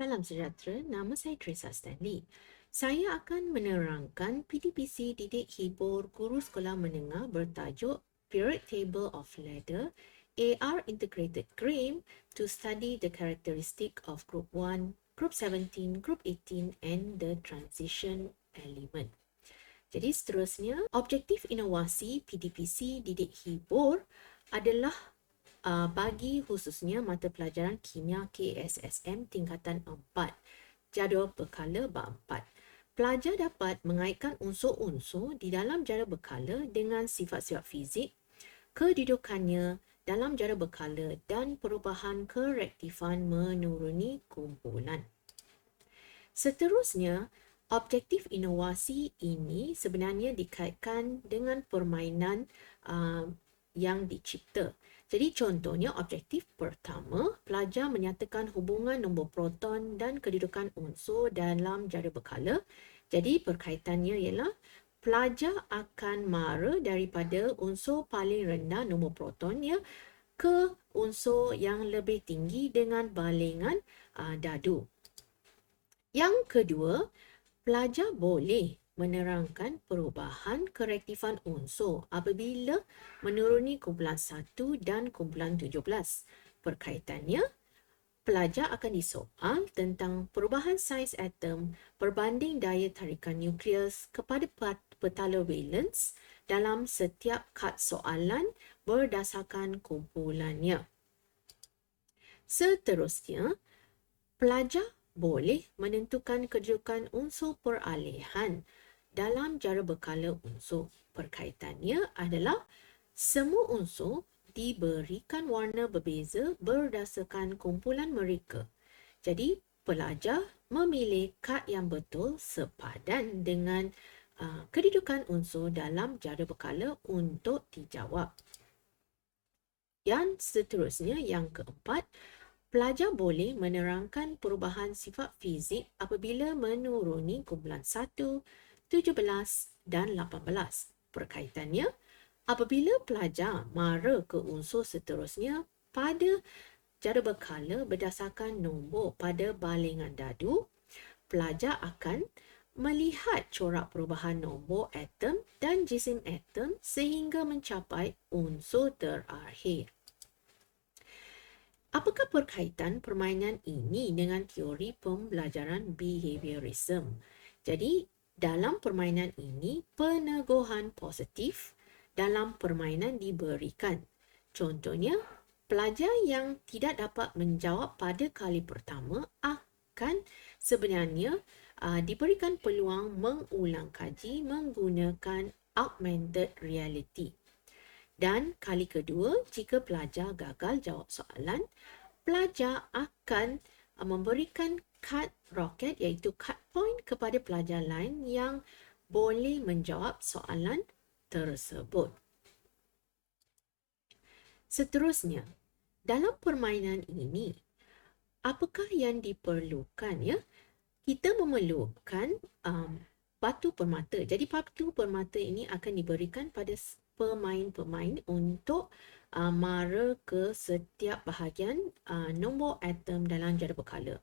Salam sejahtera, nama saya Teresa Stanley. Saya akan menerangkan PDPC Didik Hibur Guru Sekolah Menengah bertajuk Periodic Table of Ladder AR Integrated GRIM to study the characteristic of Group 1, Group 17, Group 18 and the transition element. Jadi seterusnya, objektif inovasi PDPC Didik Hibur adalah bagi khususnya mata pelajaran Kimia KSSM tingkatan 4, jadual berkala bab 4. Pelajar dapat mengaitkan unsur-unsur di dalam jadual berkala dengan sifat-sifat fizik, kedudukannya dalam jadual berkala dan perubahan kerektifan menuruni kumpulan. Seterusnya, objektif inovasi ini sebenarnya dikaitkan dengan permainan yang dicipta. Jadi contohnya objektif pertama, pelajar menyatakan hubungan nombor proton dan kedudukan unsur dalam jadual berkala. Jadi perkaitannya ialah pelajar akan mara daripada unsur paling rendah nombor protonnya ke unsur yang lebih tinggi dengan balengan dadu. Yang kedua, pelajar boleh menerangkan perubahan kerektifan unsur apabila menuruni kumpulan 1 dan kumpulan 17. Perkaitannya, pelajar akan disoal tentang perubahan saiz atom berbanding daya tarikan nukleus kepada petala valens dalam setiap kad soalan berdasarkan kumpulannya. Seterusnya, pelajar boleh menentukan kedudukan unsur peralihan dalam jadual berkala unsur. Perkaitannya adalah semua unsur diberikan warna berbeza berdasarkan kumpulan mereka. Jadi, pelajar memilih kad yang betul sepadan dengan kedudukan unsur dalam jadual berkala untuk dijawab. Yang seterusnya, yang keempat, pelajar boleh menerangkan perubahan sifat fizik apabila menuruni kumpulan 1, 17 dan 18. Perkaitannya, apabila pelajar mara ke unsur seterusnya pada jadual berkala berdasarkan nombor pada balengan dadu, pelajar akan melihat corak perubahan nombor atom dan jisim atom sehingga mencapai unsur terakhir. Apakah perkaitan permainan ini dengan teori pembelajaran behaviorism? Jadi, dalam permainan ini, peneguhan positif dalam permainan diberikan. Contohnya, pelajar yang tidak dapat menjawab pada kali pertama akan sebenarnya diberikan peluang mengulang kaji menggunakan augmented reality. Dan kali kedua, jika pelajar gagal jawab soalan, pelajar akan memberikan kad roket iaitu kad point kepada pelajar lain yang boleh menjawab soalan tersebut. Seterusnya, dalam permainan ini, apakah yang diperlukan ya? Kita memerlukan batu permata. Jadi batu permata ini akan diberikan pada pemain-pemain untuk mara ke setiap bahagian nombor atom dalam jadual berkala.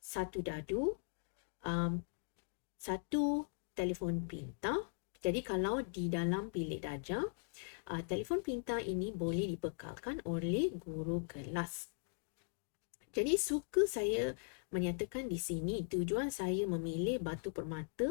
Satu dadu, satu telefon pintar. Jadi kalau di dalam bilik darjah, telefon pintar ini boleh dibekalkan oleh guru kelas. Jadi suka saya menyatakan di sini tujuan saya memilih batu permata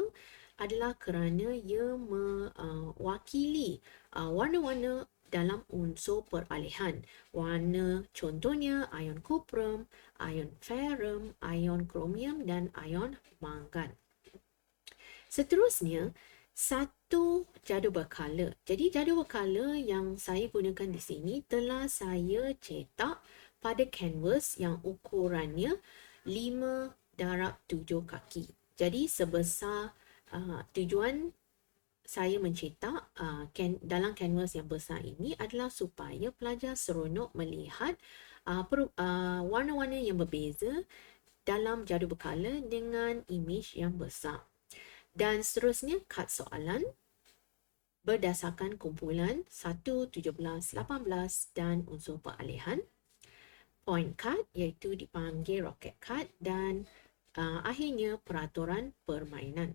adalah kerana ia mewakili warna-warna dalam unsur peralihan. Warna contohnya ion kuprum, ion ferrum, ion kromium dan ion mangan. Seterusnya, satu jadual berkala. Jadi jadual berkala yang saya gunakan di sini telah saya cetak pada kanvas yang ukurannya 5x7 kaki. Jadi sebesar tujuan saya mencetak dalam kanvas yang besar ini adalah supaya pelajar seronok melihat warna-warna yang berbeza dalam jadual berkala dengan imej yang besar. Dan seterusnya kad soalan berdasarkan kumpulan 1, 17, 18 dan unsur peralihan. point card iaitu dipanggil rocket card, dan akhirnya peraturan permainan.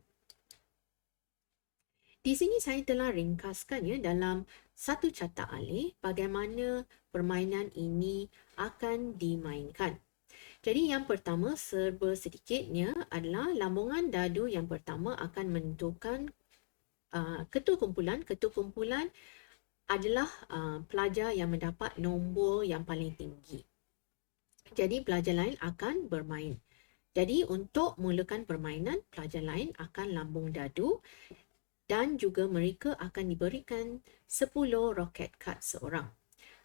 Di sini saya telah ringkaskan dalam satu catak alih bagaimana permainan ini akan dimainkan. Jadi yang pertama serba sedikitnya adalah lambungan dadu yang pertama akan menentukan ketua kumpulan. Ketua kumpulan adalah pelajar yang mendapat nombor yang paling tinggi. Jadi pelajar lain akan bermain. Jadi untuk mulakan permainan, pelajar lain akan lambung dadu dan juga mereka akan diberikan 10 roket kad seorang.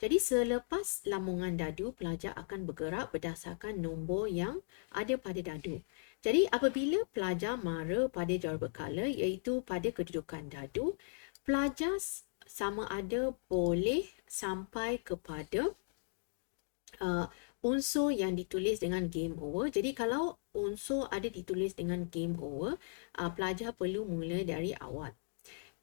Jadi selepas lambungan dadu, pelajar akan bergerak berdasarkan nombor yang ada pada dadu. Jadi apabila pelajar mara pada jawara berkala iaitu pada kedudukan dadu, pelajar sama ada boleh sampai kepada unsur yang ditulis dengan game over. Jadi kalau unsur ada ditulis dengan game over, pelajar perlu mula dari awal.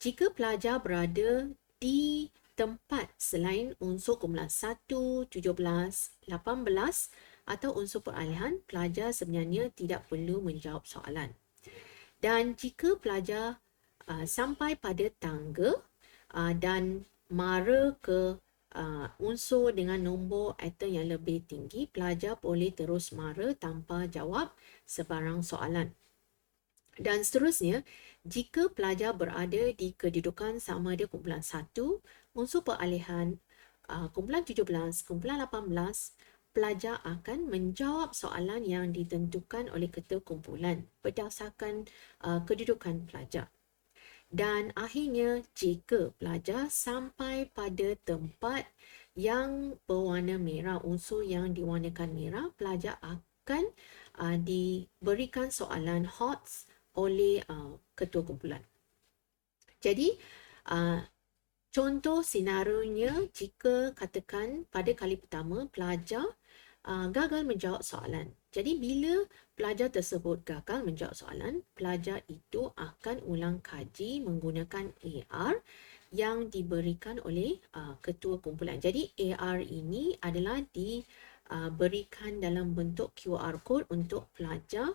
Jika pelajar berada di tempat selain unsur kumpulan 1, 17, 18 atau unsur peralihan, pelajar sebenarnya tidak perlu menjawab soalan. Dan jika pelajar sampai pada tangga dan mara ke unsur dengan nombor atom yang lebih tinggi, pelajar boleh terus mara tanpa jawab sebarang soalan. Dan seterusnya, jika pelajar berada di kedudukan sama ada kumpulan 1, unsur peralihan kumpulan 17, kumpulan 18, pelajar akan menjawab soalan yang ditentukan oleh ketua kumpulan berdasarkan kedudukan pelajar. Dan akhirnya, jika pelajar sampai pada tempat yang berwarna merah, unsur yang diwarnakan merah, pelajar akan diberikan soalan HOTS oleh ketua kumpulan. Jadi, contoh senarionya, jika katakan pada kali pertama pelajar gagal menjawab soalan. Jadi bila pelajar tersebut gagal menjawab soalan, pelajar itu akan ulang kaji menggunakan AR yang diberikan oleh ketua kumpulan. Jadi AR ini adalah diberikan dalam bentuk QR code untuk pelajar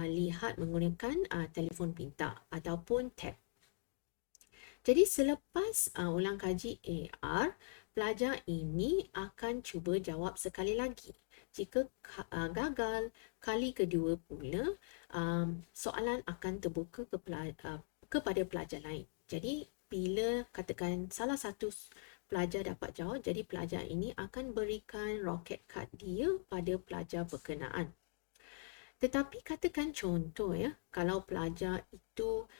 lihat menggunakan telefon pintar ataupun tab. Jadi selepas ulang kaji AR, pelajar ini akan cuba jawab sekali lagi. Jika gagal kali kedua pula, soalan akan terbuka kepada pelajar lain. Jadi bila katakan salah satu pelajar dapat jawab, jadi pelajar ini akan berikan roket kad dia pada pelajar berkenaan. Tetapi katakan contoh kalau pelajar itu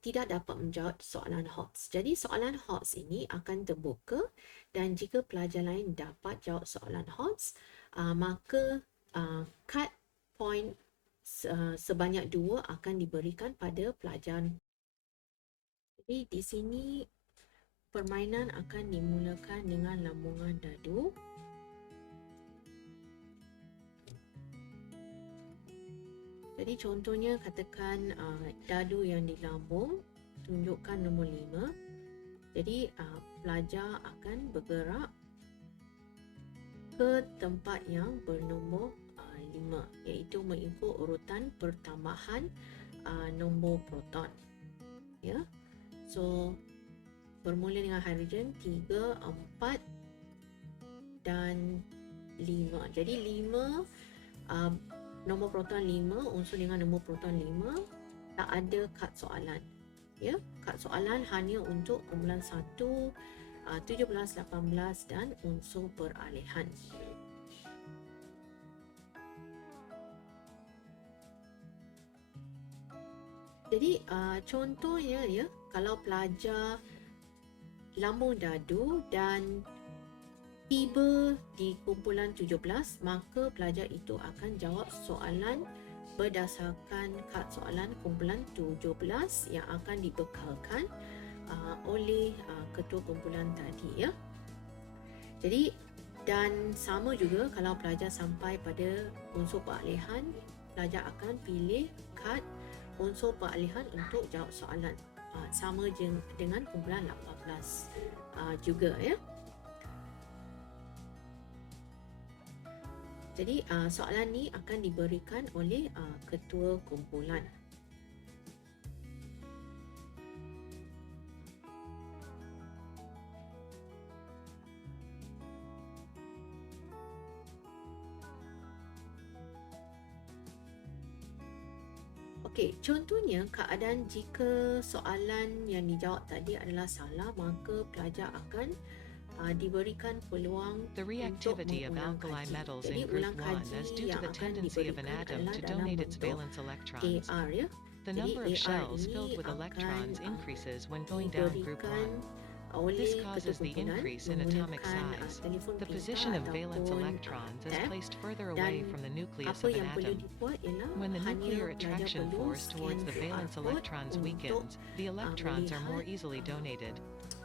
tidak dapat menjawab soalan HOTS. Jadi soalan HOTS ini akan terbuka, dan jika pelajar lain dapat jawab soalan HOTS, maka kad point sebanyak 2 akan diberikan pada pelajar. Jadi di sini permainan akan dimulakan dengan lambungan dadu. Jadi contohnya katakan dadu yang dilambung tunjukkan nombor 5. Jadi pelajar akan bergerak ke tempat yang bernombor 5, iaitu mengikut urutan pertambahan nombor proton. Ya. So bermula dengan hidrogen 3, 4 dan 5. Jadi 5 nombor proton 5, unsur dengan nombor proton 5, tak ada kad soalan. Ya, kad soalan hanya untuk kumpulan 1, 17, 18 dan unsur peralihan. Jadi contohnya kalau pelajar lambung dadu dan tiba di kumpulan 17, maka pelajar itu akan jawab soalan berdasarkan kad soalan kumpulan 17 yang akan dibekalkan oleh ketua kumpulan tadi. Jadi dan sama juga kalau pelajar sampai pada unsur peralihan, pelajar akan pilih kad unsur peralihan untuk jawab soalan. Sama dengan kumpulan 18 juga. Jadi soalan ni akan diberikan oleh ketua kumpulan. Okey, contohnya keadaan jika soalan yang dijawab tadi adalah salah, maka pelajar akan diberikan peluang The untuk reactivity of mengulang alkali kaji. metals Jadi in group ulang 1 kaji is due to yang the akan tendency of an diberikan atom adalah to dalam donate its bentuk valence electrons. AR ya. The Jadi number of AR shells ini filled with akan electrons increases when going down group diberikan 1. This oleh ketua causes the kumpulan increase in atomic menggunakan size. telefon The pintar position of valence ataupun electrons is tab, placed further dan away from the nucleus apa of an yang perlu atom. dibuat ialah When the hanya nuclear pelajar attraction perlu force scan towards the QR valence code electrons untuk weakens, the electrons are more melihat easily donated.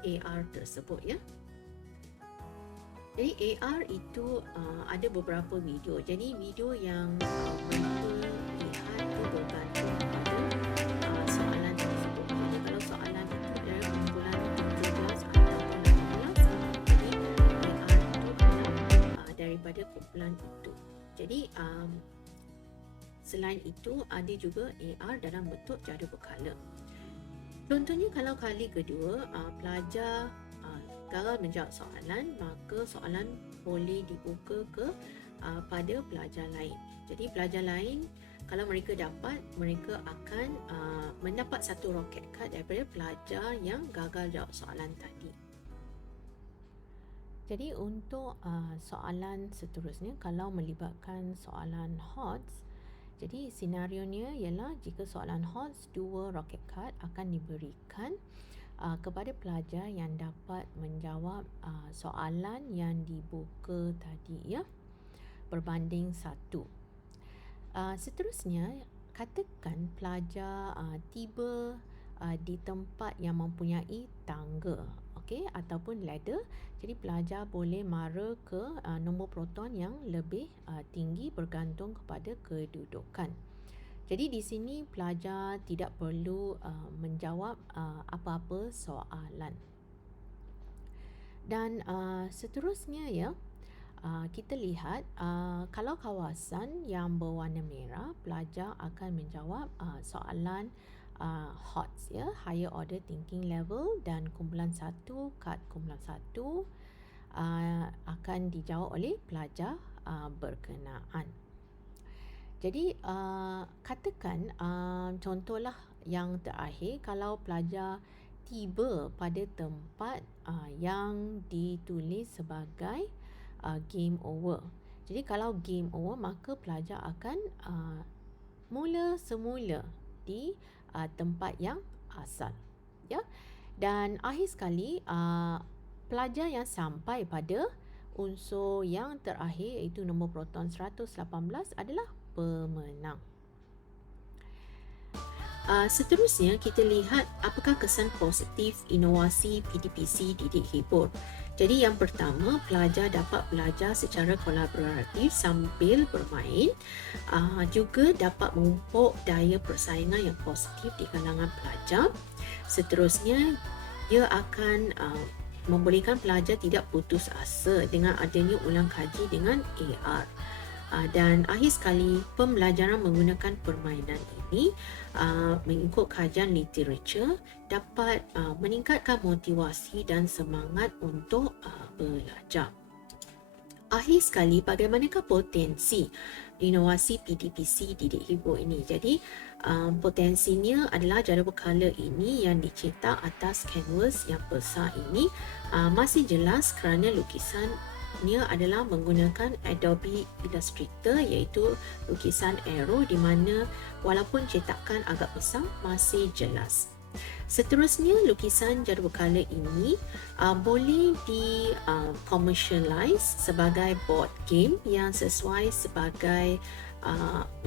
AR tersebut ya. Jadi AR itu ada beberapa video. Jadi video yang mereka lihat itu bergantung pada soalan tersebut. Jadi kalau soalan itu dari kumpulan 17 ataupun 18, jadi AR itu adalah daripada kumpulan itu. Jadi selain itu ada juga AR dalam bentuk jari berkala. Contohnya kalau kali kedua pelajar gagal menjawab soalan, maka soalan boleh dibuka pada pelajar lain. Jadi pelajar lain kalau mereka dapat, mereka akan mendapat satu roket card daripada pelajar yang gagal jawab soalan tadi. Jadi untuk soalan seterusnya, kalau melibatkan soalan HOTS, jadi senarionya ialah jika soalan HOTS, 2 roket card akan diberikan kepada pelajar yang dapat menjawab soalan yang dibuka tadi ya, berbanding 1. Seterusnya, katakan pelajar tiba di tempat yang mempunyai tangga, okey, ataupun ladder. Jadi pelajar boleh mara ke nombor proton yang lebih tinggi bergantung kepada kedudukan. Jadi di sini pelajar tidak perlu menjawab apa-apa soalan. Dan seterusnya ya, kita lihat kalau kawasan yang berwarna merah, pelajar akan menjawab soalan HOTS ya, Higher Order Thinking Level, dan kumpulan 1, kad kumpulan 1 akan dijawab oleh pelajar berkenaan. Jadi katakan contohlah yang terakhir, kalau pelajar tiba pada tempat yang ditulis sebagai game over. Jadi kalau game over, maka pelajar akan mula semula di tempat yang asal ya. Dan akhir sekali pelajar yang sampai pada unsur yang terakhir, iaitu nombor proton 118, adalah pemenang. Seterusnya kita lihat apakah kesan positif inovasi PDPC Didik Hibur. Jadi yang pertama, pelajar dapat belajar secara kolaboratif sambil bermain, juga dapat memupuk daya persaingan yang positif di kalangan pelajar. Seterusnya, ia akan membolehkan pelajar tidak putus asa dengan adanya ulang kaji dengan AR. Dan akhir sekali, pembelajaran menggunakan permainan ini mengikut kajian literature dapat meningkatkan motivasi dan semangat untuk belajar. Akhir sekali, bagaimanakah potensi inovasi PDPC Didik Hibur ini? Jadi potensinya adalah jari berkala ini yang dicetak atas kanvas yang besar ini masih jelas kerana lukisannya adalah menggunakan Adobe Illustrator, iaitu lukisan arrow, di mana walaupun cetakan agak besar masih jelas. Seterusnya, lukisan jari berkala ini boleh di commercialize sebagai board game yang sesuai sebagai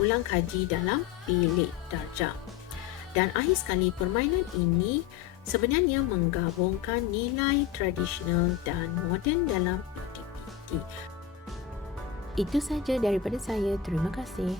ulang kaji dalam bilik darjah. Dan akhir sekali, permainan ini sebenarnya menggabungkan nilai tradisional dan moden dalam PDPT. Itu saja daripada saya. Terima kasih.